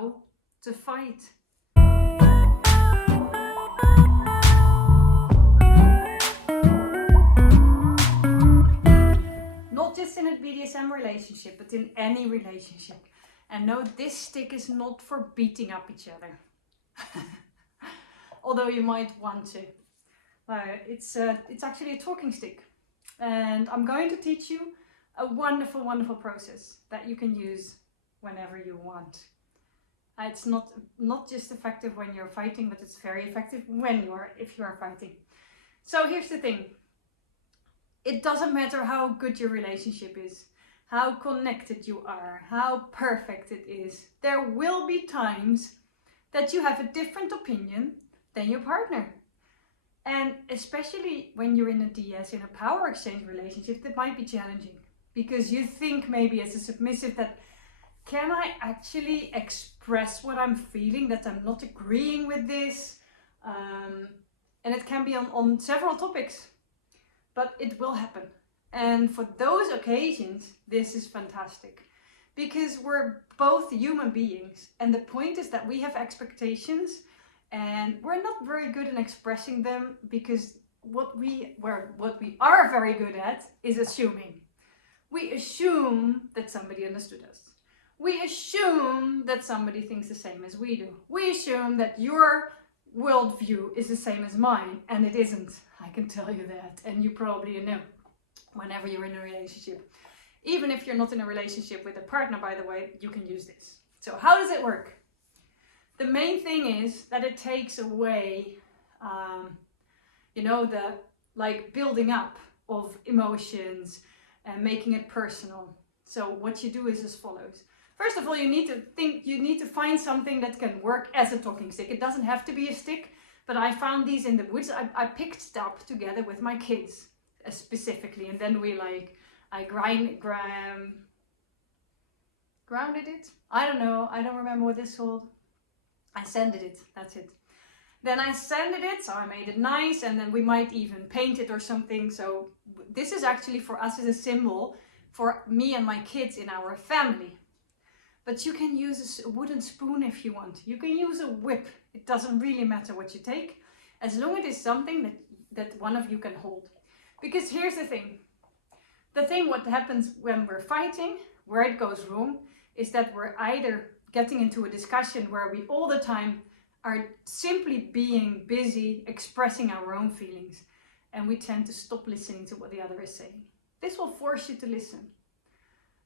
how to fight. Not just in a BDSM relationship, but in any relationship. And no, this stick is not for beating up each other. Although you might want to. It's actually a talking stick. And I'm going to teach you a wonderful, wonderful process that you can use whenever you want. It's not just effective when you're fighting, but it's very effective if you are fighting. So here's the thing. It doesn't matter how good your relationship is, how connected you are, how perfect it is. There will be times that you have a different opinion than your partner. And especially when you're in a DS, in a power exchange relationship, that might be challenging. Because you think maybe as a submissive that, can I actually express what I'm feeling, that I'm not agreeing with this? And it can be on several topics, but it will happen. And for those occasions, this is fantastic. Because we're both human beings. And the point is that we have expectations and we're not very good in expressing them, because what we are very good at is assuming. We assume that somebody understood us. We assume that somebody thinks the same as we do. We assume that your worldview is the same as mine, and it isn't. I can tell you that, and you probably know whenever you're in a relationship. Even if you're not in a relationship with a partner, by the way, you can use this. So how does it work? The main thing is that it takes away, the building up of emotions and making it personal. So what you do is as follows. First of all, you need to find something that can work as a talking stick. It doesn't have to be a stick, but I found these in the woods. I picked it up together with my kids specifically, and then I grounded it. I don't know. I don't remember what this called. I sanded it. That's it. Then I sanded it, so I made it nice, and then we might even paint it or something. So this is actually for us as a symbol for me and my kids in our family. But you can use a wooden spoon if you want. You can use a whip. It doesn't really matter what you take, as long as it is something that one of you can hold. Because here's the thing. What happens when we're fighting, where it goes wrong, is that we're either getting into a discussion where we all the time are simply being busy expressing our own feelings, and we tend to stop listening to what the other is saying. This will force you to listen,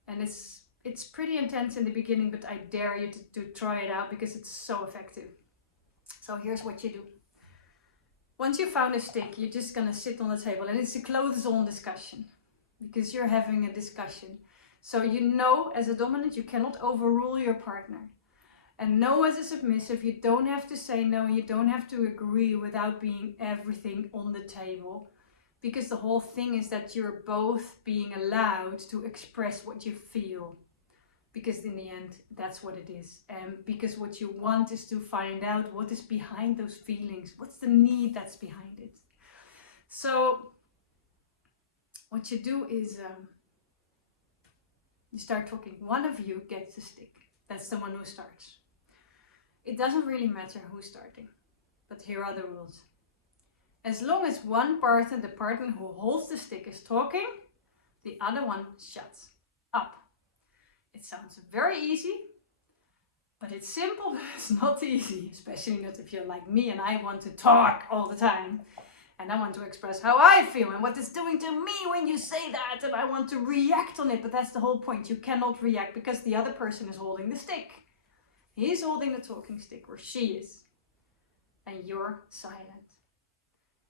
and it's pretty intense in the beginning, but I dare you to try it out because it's so effective. So here's what you do. Once you found a stick, you're just gonna sit on the table, and it's a clothes on discussion because you're having a discussion. So you know, as a dominant, you cannot overrule your partner. And no, as a submissive, you don't have to say no, you don't have to agree without being everything on the table. Because the whole thing is that you're both being allowed to express what you feel. Because in the end, that's what it is. And because what you want is to find out what is behind those feelings. What's the need that's behind it? So what you do is you start talking. One of you gets the stick. That's the one who starts. It doesn't really matter who's starting, but here are the rules. As long as one partner, the partner who holds the stick, is talking, the other one shuts up. It sounds very easy, but it's simple, but it's not easy, especially not if you're like me and I want to talk all the time. And I want to express how I feel and what it's doing to me when you say that, and I want to react on it. But that's the whole point. You cannot react because the other person is holding the stick. He's holding the talking stick, or she is. And you're silent.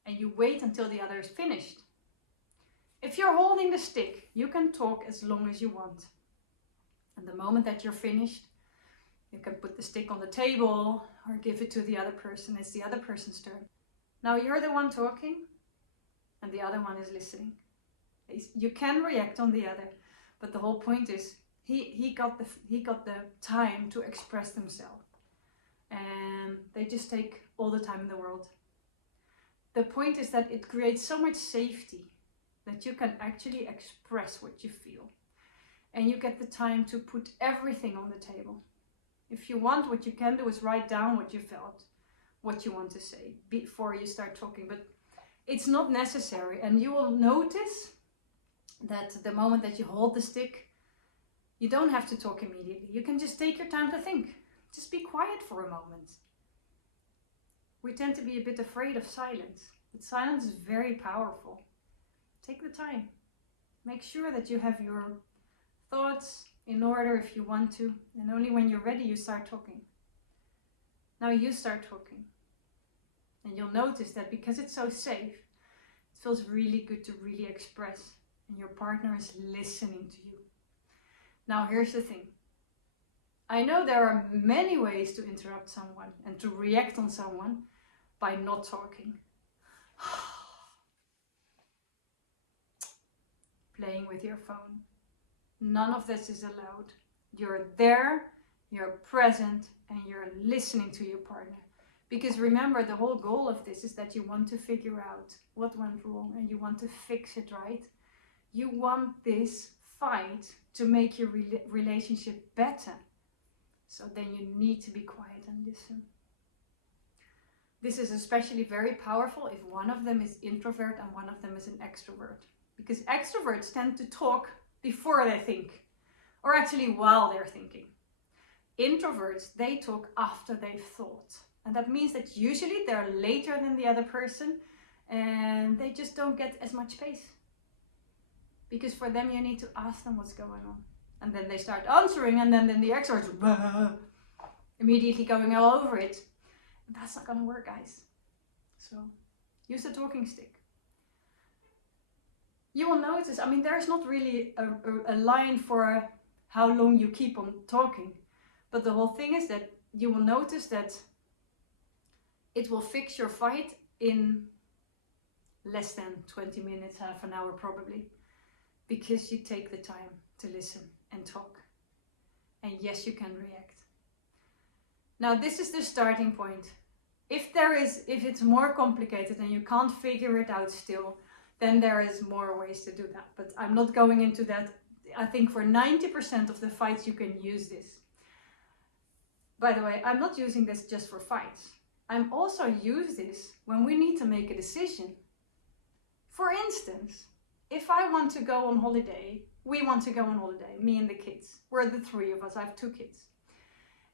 And you wait until the other is finished. If you're holding the stick, you can talk as long as you want. And the moment that you're finished, you can put the stick on the table or give it to the other person. It's the other person's turn. Now you're the one talking and the other one is listening. You can react on the other, but the whole point is he got the time to express themselves, and they just take all the time in the world. The point is that it creates so much safety that you can actually express what you feel, and you get the time to put everything on the table. If you want, what you can do is write down what you felt, what you want to say before you start talking, but it's not necessary. And you will notice that the moment that you hold the stick, you don't have to talk immediately. You can just take your time to think. Just be quiet for a moment. We tend to be a bit afraid of silence, but silence is very powerful. Take the time. Make sure that you have your thoughts in order if you want to, and only when you're ready you start talking. Now you start talking, and you'll notice that because it's so safe, it feels really good to really express, and your partner is listening to you. Now here's the thing. I know there are many ways to interrupt someone and to react on someone by not talking. Playing with your phone. None of this is allowed. You're there, you're present, and you're listening to your partner. Because remember, the whole goal of this is that you want to figure out what went wrong and you want to fix it, right? You want this fight to make your relationship better. So then you need to be quiet and listen. This is especially very powerful if one of them is introvert and one of them is an extrovert. Because extroverts tend to talk before they think, or actually while they're thinking. Introverts, they talk after they've thought. And that means that usually they're later than the other person and they just don't get as much space. Because for them you need to ask them what's going on. And then they start answering, and then the extroverts immediately going all over it. That's not gonna work, guys. So use the talking stick. You will notice, I mean, there's not really a line for how long you keep on talking. But the whole thing is that you will notice that it will fix your fight in less than 20 minutes, half an hour probably. Because you take the time to listen and talk. And yes, you can react. Now this is the starting point. If it's more complicated and you can't figure it out still, then there is more ways to do that. But I'm not going into that. I think for 90% of the fights you can use this. By the way, I'm not using this just for fights. I'm also use this when we need to make a decision. For instance, if I want to go on holiday, we want to go on holiday, me and the kids. We're the three of us, I have 2 kids.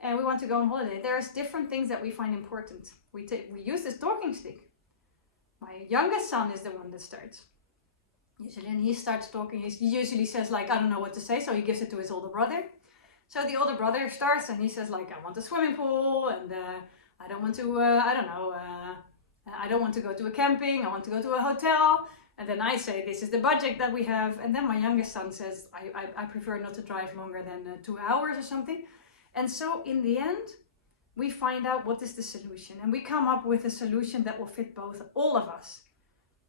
And we want to go on holiday. There's different things that we find important. We use this talking stick. My youngest son is the one that starts. Usually, and he starts talking. He usually says like, I don't know what to say, so he gives it to his older brother. So the older brother starts and he says like, I want a swimming pool, and I don't want to, I don't want to go to a camping, I want to go to a hotel. And then I say, this is the budget that we have. And then my youngest son says, I prefer not to drive longer than 2 hours or something. And so in the end, we find out what is the solution. And we come up with a solution that will fit all of us.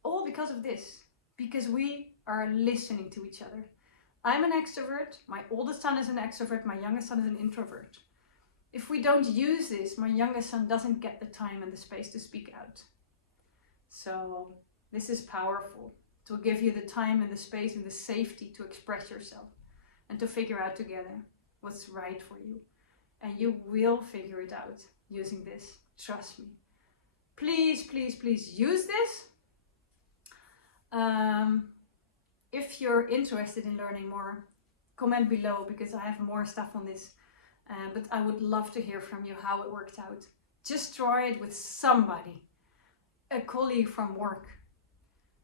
All because of this. Because we are listening to each other. I'm an extrovert. My oldest son is an extrovert. My youngest son is an introvert. If we don't use this, my youngest son doesn't get the time and the space to speak out. So this is powerful, to give you the time and the space and the safety to express yourself and to figure out together what's right for you. And you will figure it out using this. Trust me. Please, please, please use this. If you're interested in learning more, comment below because I have more stuff on this. But I would love to hear from you how it worked out. Just try it with somebody, a colleague from work.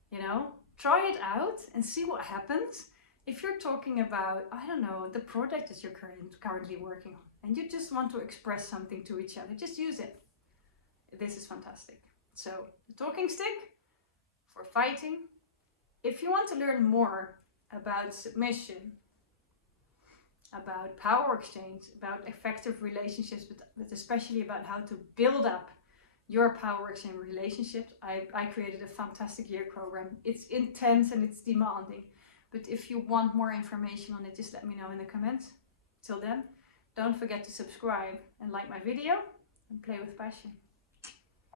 You know, try it out and see what happens. If you're talking about, I don't know, the project that you're currently working on and you just want to express something to each other, just use it. This is fantastic. So, the talking stick for fighting. If you want to learn more about submission, about power exchange, about effective relationships, but especially about how to build up your power exchange relationships, I created a fantastic year program. It's intense and it's demanding. But if you want more information on it, just let me know in the comments. Till then, don't forget to subscribe and like my video and play with passion.